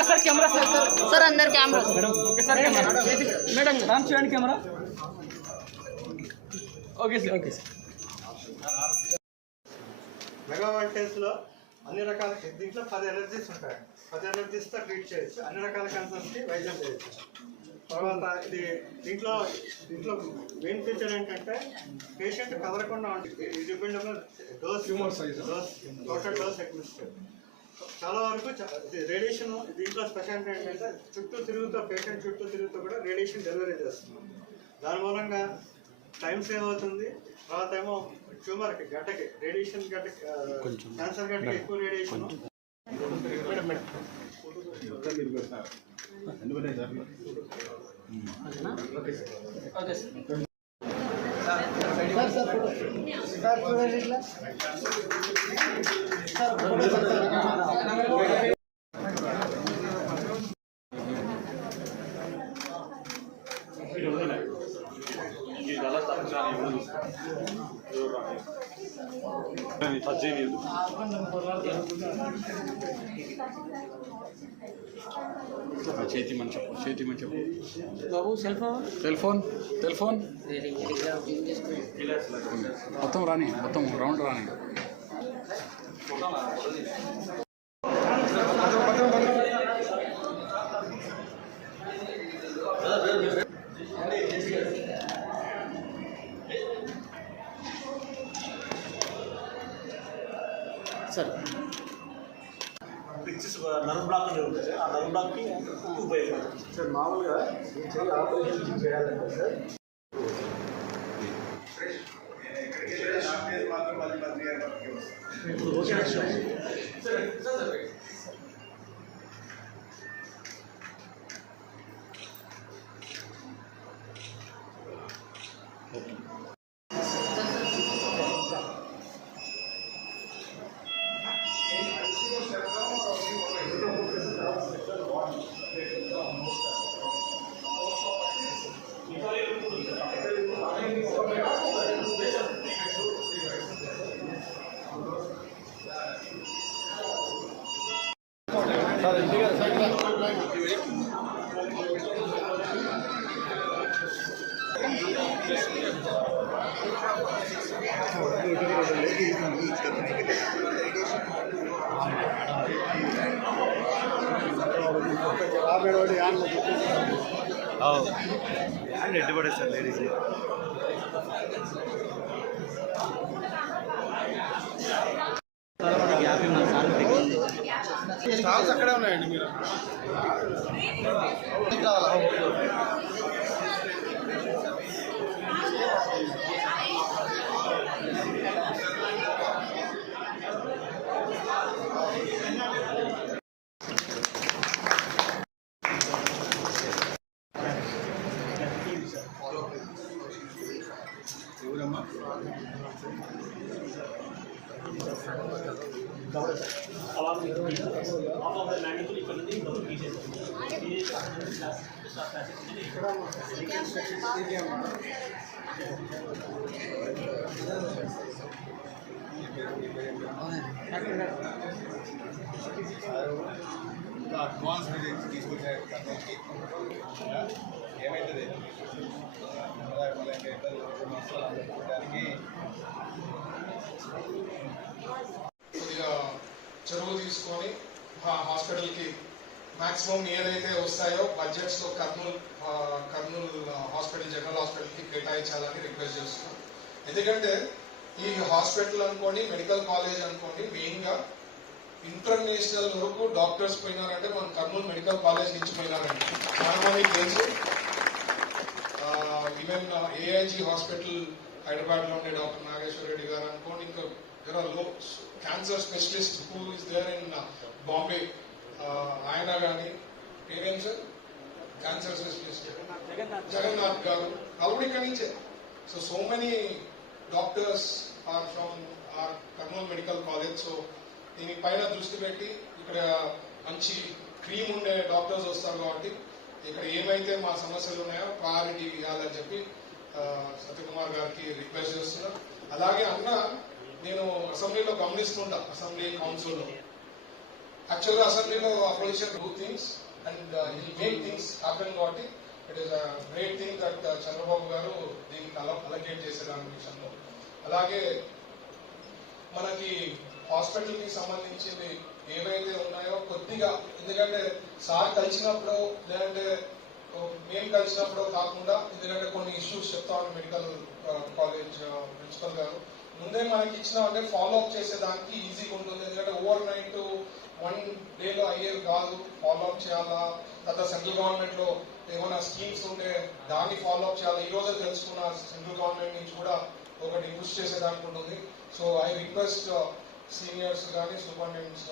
Sir camera sir sir అందరు camera madam Ram చూడండి camera okay sir okay sir mega అన్ని రకాల దీంట్లో పది ఎనర్జీస్ ఉంటాయి. పది ఎనర్జీస్తో ట్రీట్ చేయొచ్చు. అన్ని రకాల క్యాన్సర్స్కి వైద్యం చేయొచ్చు. తర్వాత ఇది దీంట్లో దీంట్లో మెయిన్ ఫీచర్ ఏంటంటే పేషెంట్ కదలకుండా ఉంటుంది ఇది depend dose dose total dose ఎక్విస్తారు చాలా వరకు రేడియేషన్ దీంట్లో స్పెషాలిటీ ఏంటంటే చుట్టూ తిరుగుతూ పేషెంట్ చుట్టూ తిరుగుతూ కూడా రేడియేషన్ డెలివరీ చేస్తుంది. దాని మూలంగా టైం సేవ్ అవుతుంది. తర్వాత ఏమో ట్యూమర్కి గడ్డకి రేడియేషన్ గడ్డకి క్యాన్సర్ గడ్డకి ఎక్కువ రేడియేషన్ ఓకే సార్ చేతి మంచి చేతి మంచి బాబు cell phone cell phone cell phone మొత్తం రాని మొత్తం రౌండ్ రాని సార్ అనేది ఉంటుంది ఆ నర్వ్ బ్లాక్కి ఉపయోగపడుతుంది. సార్ మామూలుగా ఆపరేషన్ చేయాలంటే సార్. ఇప్పుడు ఓకే స్టాల్స్ అక్కడే ఉన్నాయండి మీరు. హాఫ్ ఇంకా అడ్వాన్స్ తీసుకొచ్చే ఏమైతుంది కొద్దిగా చొరవ తీసుకొని హా- హాస్పిటల్కి మాక్సిమం ఏదైతే వస్తాయో బడ్జెట్స్లో కర్నూలు కర్నూలు హాస్పిటల్ జనరల్ హాస్పిటల్కి కేటాయించాలని రిక్వెస్ట్ చేస్తున్నాం. ఎందుకంటే ఈ హాస్పిటల్ అనుకోండి మెడికల్ కాలేజ్ అనుకోండి మెయిన్గా ఇంటర్నేషనల్ వరకు డాక్టర్స్ పోయినారంటే మనం కర్నూలు మెడికల్ కాలేజ్ నుంచి పోయినారండి. చాలా మందికి తెలుసు. ఈవెన్ ఏఐజీ హాస్పిటల్ హైదరాబాద్లో ఉండే డాక్టర్ నాగేశ్వర రెడ్డి గారు అనుకోండి ఇంకా లో cancer specialist who is there in Bombay ఆయన కానీ parents cancer specialist Jagannadh garu నలుగురు ఇక్కడి నుంచే. So so many doctors are from are Kurnool medical college so దీని పైన దృష్టి పెట్టి ఇక్కడ మంచి క్రీమ్ ఉండే డాక్టర్స్ వస్తారు కాబట్టి ఇక్కడ ఏమైతే మా సమస్యలు ఉన్నాయో ప్రయారిటీ ఇవ్వాలని చెప్పి సత్యకుమార్ గారికి రిక్వెస్ట్ చేస్తున్నా. అలాగే అన్న నేను అసెంబ్లీలో గమనిస్తుంటా అసెంబ్లీ కౌన్సిల్లో యాక్చువల్గా అసెంబ్లీలో అపోజిషన్ డూ థింగ్స్ అండ్ ఈ మెయిన్ థింగ్స్ హ్యాపెన్ కాబట్టి it is great thing that Chandrababu garu దీనికి అలా అలకేట్ చేసే దాని విషయంలో అలాగే మనకి హాస్పిటల్కి సంబంధించింది ఏవైతే ఉన్నాయో కొద్దిగా ఎందుకంటే సార్ కలిసినప్పుడు లేదంటే మేము కలిసినప్పుడు కాకుండా ఎందుకంటే కొన్ని ఇష్యూస్ చెప్తాను మెడికల్ కాలేజ్ ప్రిన్సిపల్ గారు. ముందే మనకి ఇచ్చిన అంటే ఫాలో అప్ చేసేదానికి ఈజీగా ఉంటుంది. ఎందుకంటే ఓవర్ నైట్ వన్ డేలో అయ్యేది కాదు ఫాలో అప్ చేయాలా? తర్వాత సెంట్రల్ గవర్నమెంట్లో ఏమైనా స్కీమ్స్ ఉంటే దాన్ని ఫాలో అప్ చేయాలి? ఈ రోజే తెలుసుకున్న సెంట్రల్ గవర్నమెంట్ నుంచి కూడా ఒకటి పుష్ చేసేదానికి ఉంటుంది. సో ఐ రిక్వెస్ట్ సీనియర్స్ కానీ సూపరింటెండెంట్స్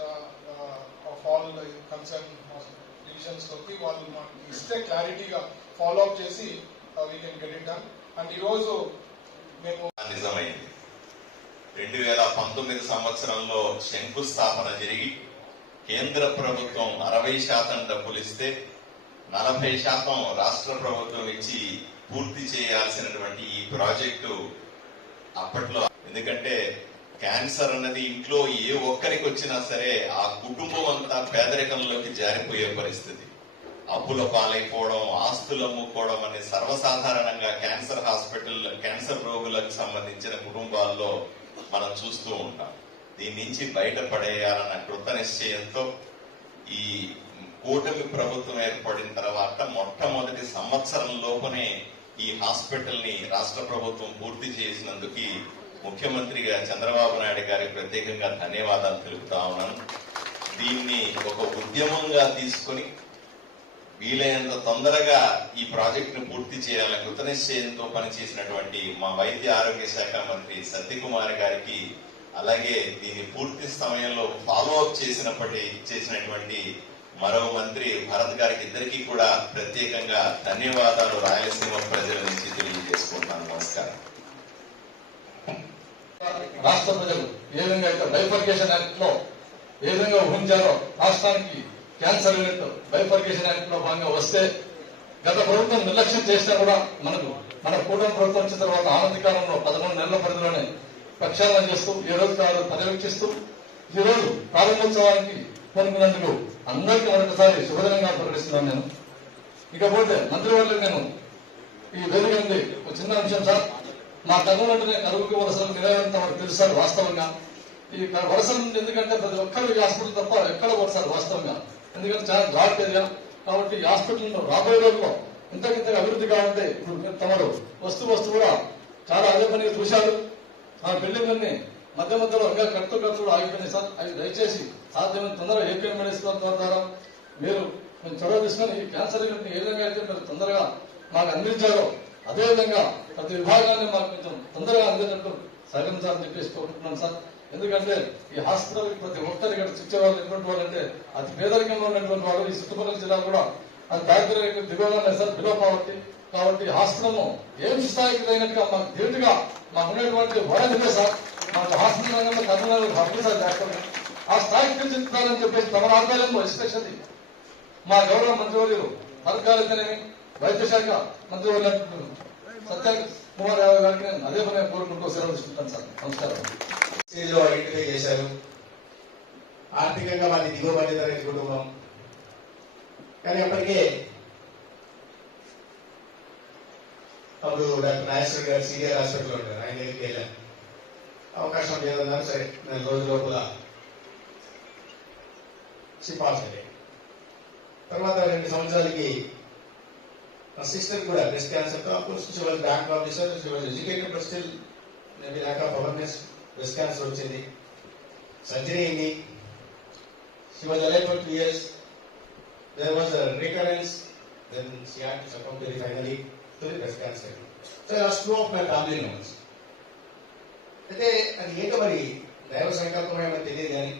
ఆఫ్ ఆల్ కన్సర్న్ డివిజన్స్లోకి వాళ్ళు మనకి ఇస్తే క్లారిటీగా ఫాలో అప్ చేసి we can get it done and ఈరోజు మేము నిజమైంది. రెండు వేల పంతొమ్మిది సంవత్సరంలో శంకుస్థాపన జరిగి కేంద్ర ప్రభుత్వం అరవై శాతం డబ్బులు ఇస్తే నలభై శాతం రాష్ట్ర ప్రభుత్వం ఇచ్చి పూర్తి చేయాల్సినటువంటి ఈ ప్రాజెక్టు అప్పట్లో. ఎందుకంటే క్యాన్సర్ అన్నది ఇంట్లో ఏ ఒక్కరికి వచ్చినా సరే ఆ కుటుంబం అంతా పేదరికంలోకి జారిపోయే పరిస్థితి. అప్పుల పాలైపోవడం ఆస్తులు అమ్ముకోవడం అనేది సర్వసాధారణంగా క్యాన్సర్ హాస్పిటల్ క్యాన్సర్ రోగులకు సంబంధించిన కుటుంబాల్లో మనం చూస్తూ ఉంటాం. దీని నుంచి బయటపడేయాలన్న కృత నిశ్చయంతో ఈ కూటమి ప్రభుత్వం ఏర్పడిన తర్వాత మొట్టమొదటి సంవత్సరంలోపునే ఈ హాస్పిటల్ని రాష్ట్ర ప్రభుత్వం పూర్తి చేసినందుకు ముఖ్యమంత్రిగా చంద్రబాబు నాయుడు గారికి ప్రత్యేకంగా ధన్యవాదాలు తెలుపుతా ఉన్నాను. దీన్ని ఒక ఉద్యమంగా తీసుకొని వీలైనంత తొందరగా ఈ ప్రాజెక్ట్ను పూర్తి చేయాలని కృతనిశ్చయంతో పనిచేసినటువంటి మా వైద్య ఆరోగ్య శాఖ మంత్రి సత్యకుమార్ గారికి అలాగే దీన్ని పూర్తి సమయంలో ఫాలో అప్ చేసినప్పటి చేసినటువంటి మరో మంత్రి భరత్ గారికి ఇద్దరికి కూడా ప్రత్యేకంగా ధన్యవాదాలు రాయలసీమ ప్రజల నుంచి తెలియజేసుకుంటున్నాను. నమస్కారం. రాష్ట్ర ప్రజలు ఏ విధంగా అయితే బైఫర్కేషన్ యాక్ట్లో ఏ విధంగా ఊహించారో రాష్ట్రానికి క్యాన్సర్ యూనిట్ బైఫర్కేషన్ యాక్ట్లో భాగంగా వస్తే గత ప్రభుత్వం నిర్లక్ష్యం చేసినా కూడా మనకు మన కూటమి ప్రభుత్వం వచ్చిన తర్వాత ఆనందకాలంలో పదకొండు నెలల పరిధిలోనే ప్రక్షాళన చేస్తూ ఈ రోజు కాదు పర్యవేక్షిస్తూ ఈ రోజు ప్రారంభోత్సవానికి కోరుకున్నందుకు అందరికీ మరొకసారి శుభదనంగా ప్రకటిస్తున్నాను నేను. ఇకపోతే మంత్రివర్గం నేను ఈ వేదిక ఉంది ఒక చిన్న అంశం సార్. మా కర్నూలుంటేనే కరువుకి వలసలు నిలవేంత మనకు తెలుసు వాస్తవంగా. ఈ క- వలసల నుండి ఎందుకంటే ప్రతి ఒక్కరు ఈ హాస్పిటల్ తప్ప ఎక్కడ వలసారు వాస్తవంగా. ఎందుకంటే చాలా ఘాట్ ఏరియా. కాబట్టి ఈ హాస్పిటల్ రాబోయే రోజుల్లో ఇంతకింతగా అభివృద్ధి కావాలంటే ఇప్పుడు తమరు వస్తు వస్తు కూడా చాలా అదే పనిగా చూశారు. ఆ బిల్డింగ్ అన్ని మధ్య మధ్యలో ఇంకా కడుతూ కడుతూ కూడా ఆగిపోయినాయి. సార్ అవి దయచేసి సాధ్యమైన తొందరగా ఏపీఎం మెడిసిన్ ద్వారా? మీరు మేము చొరవ తీసుకొని ఈ క్యాన్సర్ యూనిట్ ఏ విధంగా అయితే మీరు తొందరగా మాకు అందించారో అదే విధంగా ప్రతి విభాగాన్ని మాకు కొంచెం తొందరగా అందేటట్టు సహకరించాలని చెప్పేసి కోరుకుంటున్నాను సార్. ఎందుకంటే ఈ హాస్పిటల్ ప్రతి ఒక్కరు ఇక్కడ చిచ్చే వాళ్ళు ఎటువంటి వాళ్ళు అంటే అతి పేదరికంలో ఉన్నటువంటి వాళ్ళు ఈ చుట్టుపక్కల జిల్లా కూడా అది దారిద్ర్య దిగువగా సార్. బిలో పావర్టీ కాబట్టి హాస్పిటల్ను ఏం స్థాయికి తగినట్టుగా మనకు ధీటుగా మాకు ఉన్నటువంటి వరదిలే సార్? మాకు హాస్పిటల్ రంగంలో కర్నూలు హక్కు సార్? డాక్టర్ ఆ స్థాయికి తీర్చిదిద్దాలని చెప్పేసి తమ ఆధ్వర్యంలో ఎస్పెషల్లీ మా గౌరవ మంత్రివర్యులు సర్కారైతేనేమి వైద్య శాఖ మంత్రివర్యులు సత్య కుమార్ యాదవ్ గారికి నేను అదే పని కోరుకుంటూ సెలవు తీసుకుంటాను సార్. నమస్కారం. ఐడెంటిఫై చేశారు. ఆర్థికంగా వాళ్ళది దిగువ మధ్య కుటుంబం కానీ అప్పటికే అప్పుడు డాక్టర్ నాగేశ్వర గారు సీనియర్ హాస్పిటల్ ఉంటారు ఆయన దగ్గరికి వెళ్ళాను అవకాశం లేదన్నారు సరే నెల రోజుల లోపల సిఫార్సు తర్వాత రెండు సంవత్సరాలకి నా సిస్టర్ కూడా బ్రెస్ట్ క్యాన్సర్ అప్పుడు she was bank officer she was educated but still maybe lack of awareness breast cancer వచ్చింది. సర్జరీ అయింది. She was alive for two years there was recurrence then she had to succumb finally to the cancer so lost two of my family members అయితే అది ఏంటో మరి దైవ సంకల్పం ఏమో తెలియదు కానీ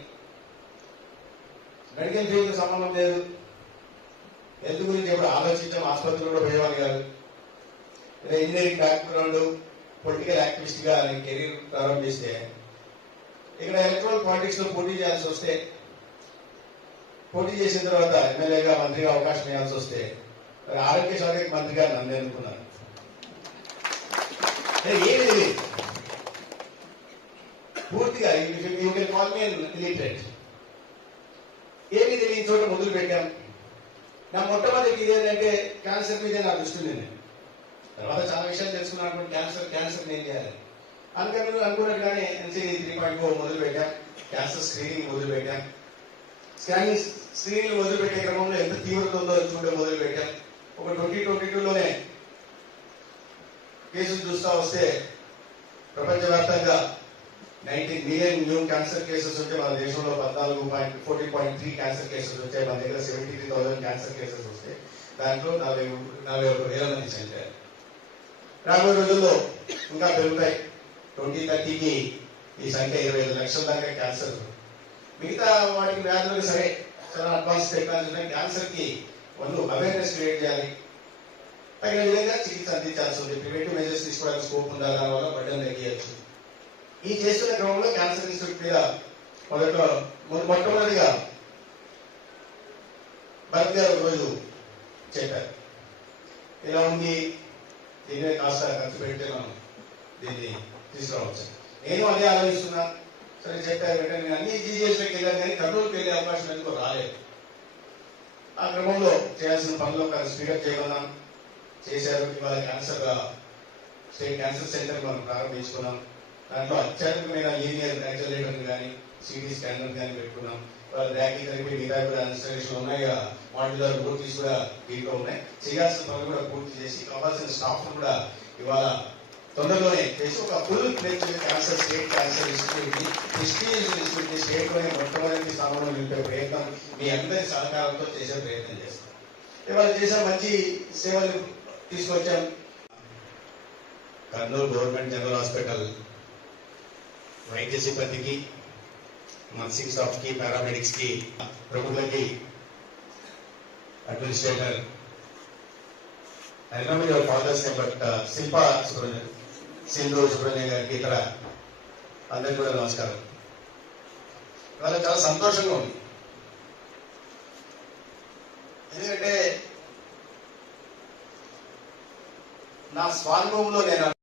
మెడికల్ ఫీల్డ్ సంబంధం లేదు. హెల్త్ గురించి ఎప్పుడు ఆలోచించడం ఆసుపత్రులు కూడా పోయేవాళ్ళు కాదు. ఇలా ఇంజనీరింగ్ బ్యాక్గ్రౌండ్ పొలిటికల్ యాక్టివిస్ట్గా కెరీర్ ప్రారంభిస్తే ఇక్కడ ఎలక్ట్రల్ పాలిటిక్స్లో పోటీ చేయాల్సి వస్తే పోటీ చేసిన తర్వాత ఎమ్మెల్యేగా మంత్రిగా అవకాశం ఇవ్వాల్సి వస్తే మరి ఆరోగ్య శాఖకి గారు నన్ను ఎన్నుకున్నాను నేను పూర్తిగా you can call me illiterate ఏమి తెలియని చోట మొదలు పెట్టాం. నా మొట్టమొదటి ఇది ఏంటంటే క్యాన్సర్ మీదే నా దృష్టి నేను తర్వాత చాలా విషయాలు తెలుసుకున్నాను క్యాన్సర్ క్యాన్సర్ ఏం చేయాలి. అందుకని అనుకున్నట్టుగానే ఎన్సీడీ త్రీ పాయింట్ ఫోర్ మొదలు పెట్టాం. క్యాన్సర్ స్క్రీనింగ్ మొదలు పెట్టాం. స్కానింగ్ స్క్రీనింగ్ మొదలు పెట్టే క్రమంలో ఎంత తీవ్రత ఉందో చూడడం మొదలు పెట్టాం. ఒక ట్వంటీ ట్వంటీ టూలోనే కేసులు చూస్తా వస్తే ప్రపంచవ్యాప్తంగా nineteen million new cancer cases ఉంటే మన దేశంలో పద్నాలుగు point forty point three cancer cases వచ్చాయి. మన దగ్గర seventy three thousand cancer cases వస్తాయి. దాంట్లో నలభై నలభై ఒక వేల మంది చనిపోయారు. రాబోయే రోజుల్లో ఇంకా పెరుగుతాయి. ట్వంటీ థర్టీకి ఈ సంఖ్య ఇరవై ఐదు లక్షల దాకా క్యాన్సర్. మిగతా వాటికి వ్యాధులకు సరే చాలా అడ్వాన్స్ టెక్నాలజీ ఉన్నాయి. వాళ్ళు అవేర్నెస్ క్రియేట్ చేయాలి. తగిన విధంగా చికిత్స అందించాల్సి ఉంది. ప్రివేటివ్ మెజర్స్ తీసుకోవడానికి స్కోప్ ఉందా దానివల్ల బడ్డం తగ్గించచ్చు ఈ చేస్తున్న క్రమంలో క్యాన్సర్ ఇన్స్టిట్యూట్ మీద మొదట్లో మొట్టమొదటిగా భరత్ గారు ఒక రోజు చెప్పారు. ఇలా ఉంది దీని కాస్త ఖర్చు పెడితే మనం దీన్ని తీసుకురావచ్చు. నేను అదే ఆలోచిస్తున్నా. సరే చెప్పారు నేను అన్ని జీజీఎస్లోకి వెళ్ళాను కానీ కర్నూలుకి వెళ్ళే అవకాశం ఎందుకు రాలేదు. ఆ క్రమంలో చేయాల్సిన పనులు ఒక స్పీడప్ చేయగలం చేశారు. ఇవాళ క్యాన్సర్ స్టేట్ క్యాన్సర్ సెంటర్ మనం ప్రారంభించుకున్నాం. దాంట్లో అత్యాధునికమైన లీనియర్ యాక్సలేటర్ కానీ సిటీ స్కానర్ కానీ పెట్టుకున్నాం. ర్యాకింగ్ కలిపి మిగతా కూడా ఇన్స్టాలేషన్ ఉన్నాయి. మాడ్యులర్ బోర్టీస్ కూడా దీంట్లో ఉన్నాయి. చేయాల్సిన పనులు కూడా పూర్తి చేసి కావాల్సిన స్టాఫ్ కూడా ఇవాళ తొందరలోనే చేసి ఒక full fledged cancer state cancer ఇన్స్టిట్యూట్ని prestige institute స్టేట్లోనే మొట్టమొదటి స్థానంలో నిలిపే ప్రయత్నం మీ అందరి సహకారంతో చేసే ప్రయత్నం చేస్తాం. ఇవాళ చేసిన మంచి సేవలు తీసుకొచ్చాం. కర్నూలు గవర్నమెంట్ జనరల్ హాస్పిటల్ వైద్య సిబ్బందికి నర్సింగ్ స్టాఫ్కి పారామెడిక్స్కి పారామెడిక్స్కి ప్రముఖులకి administrator I remember your father's name but uh, Shilpa Subrahmanyam Sindhu Subrahmanyam గారికి ఇతర అందరికీ కూడా నమస్కారం. వాళ్ళకి చాలా సంతోషంగా ఉంది. ఎందుకంటే నా స్వానుభవంలో నేను